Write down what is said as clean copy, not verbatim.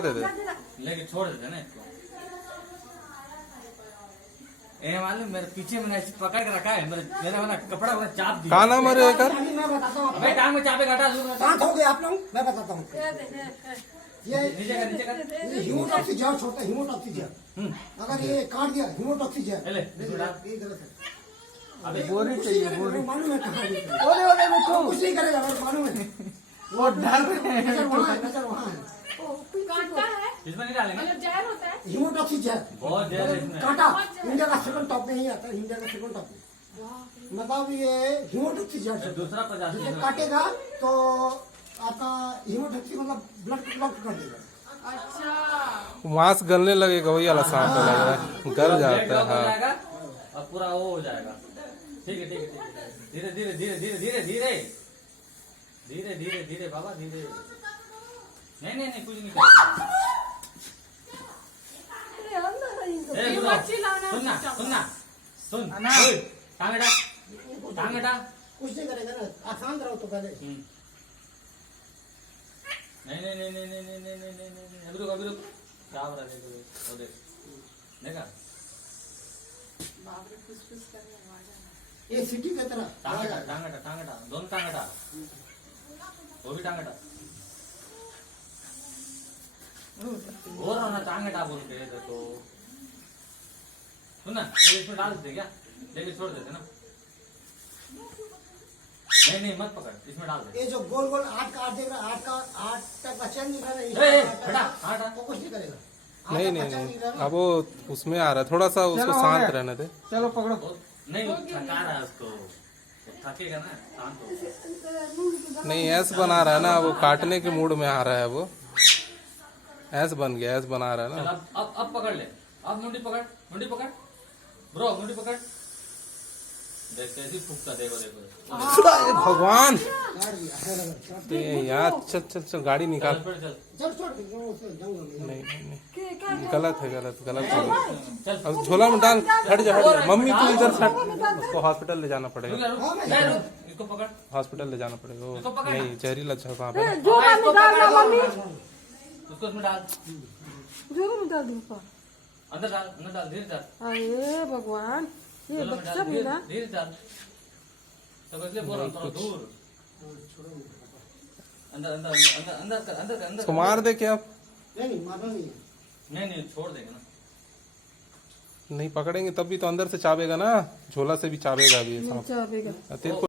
दे दे लेके छोड़ देते ना इसको। ये मालूम मेरे पीछे मैंने ऐसे पकड़ के रखा है, मेरा वाला कपड़ा वाला चाप दिया। कहा नाम है कर मैं बताता हूँ भाई टांग में चापे काटा दूंगा। कहाँ ठोके आप लोग, मैं बताता हूँ। ये नीचे कर हीमोटॉक्सी जेल छोड़ता है, हीमोटॉक्सी जेल। अगर ये काट दिया हीमोटॉक्सी जेल, ले, ये गलत है। अबे बोरी चाहिए बोरी। मालूम है कहाँ है? ओले ओले रुको कुछ नहीं करेगा, मेरे मालूम है। वो डर रहे हैं। नजर वहाँ है, नजर वहाँ है। कांटा है, इसमें नहीं डालेंगे। मतलब जहर होता है। हीमोटॉक्सी जेल बहुत जहर है इसमें। काटा इंडिया का सेकंड टॉप में ही आता है, इंडिया का सेकंड टॉप में। मतलब ये हीमोटॉक्सी जेल से दूसरा 50 जैसे काटेगा तो आपका हीमोटॉक्सी मतलब ब्लड ब्लॉक कर देगा। अच्छा, मांस गलने लगेगा वही वाला सांप लग रहा है, गल जाता है। हो हाँ जाएगा और पूरा वो हो जाएगा। ठीक है ठीक है ठीक है, धीरे धीरे धीरे धीरे धीरे धीरे धीरे धीरे धीरे बाबा धीरे। नहीं नहीं नहीं कुछ नहीं करेगा। ए, ये सुनो, मत चिल्लाना। सुनना सुनना सुन टांग हटा टांग हटा। कुछ नहीं करेगा ना, आसान रहो तो पहले। नहीं नहीं नहीं नहीं नहीं नहीं नहीं नहीं नहीं नहीं अभी रुक अभी रुक। क्या हो रहा है देखो देख देखा। बाप रे, फुसफुस करने आवाज आ रहा है। ये सिटी की तरह टांग हटा टांग हटा टांग हटा दोनों टांग हटा, वो भी टांग हटा। बोल रहा हूँ ना टांग हटा बोल के देखो। सुन ना इसमें डाल देते क्या, लेके छोड़ देते ना। नहीं नहीं मत पकड़, इसमें डाल दे। ये जो गोल गोल आठ का आठ देख रहा है, आठ तक का चैन दिखा रहा ए, हटा, हटा। वो कुछ नहीं करेगा। नहीं नहीं नहीं अब वो उसमें आ रहा है, थोड़ा सा उसको शांत रहने दे। चलो पकड़ो। नहीं थका रहा है उसको, थकेगा ना शांत हो। नहीं ऐस बना रहा है ना, वो काटने के मूड में आ रहा है, वो ऐस बन गया, ऐस बना रहा है चल ना। अब पकड़ ले, अब मुंडी पकड़ ब्रो, मुंडी पकड़। देख कैसी फूकता, देखो देखो अरे भगवान काट दिया। ये यार, चल चल चल गाड़ी निकाल। चल जब छोड़ दे, जो उसे जंगल में। नहीं नहीं गलत है गलत गलत है। चल अब झोला में डाल, हट जा हट जा। मम्मी तू इधर से हट, उसको हॉस्पिटल ले जाना पड़ेगा, रुक इसको पकड़। हॉस्पिटल ले जाना पड़ेगा। वो इसको पकड़। नहीं जहरीला सांप है ना। इसको पकड़, उसको उसमें डाल, अंदर डाल धीरे डाल। अरे भगवान, ये झोला में बच्चा डाल, भी ना। धीरे डाल। तो इसलिए बोल रहा हूँ थोड़ा दूर। अंदर अंदर अंदर अंदर कर अंदर कर अंदर उसको मार दे क्या? नहीं मारना नहीं है। नहीं छोड़ देंगे ना। नहीं पकड़ेंगे तब भी तो अंदर से चाबेगा ना, झोला से भी चाबेगा अभी ये सांप। चाबेगा। तेरे को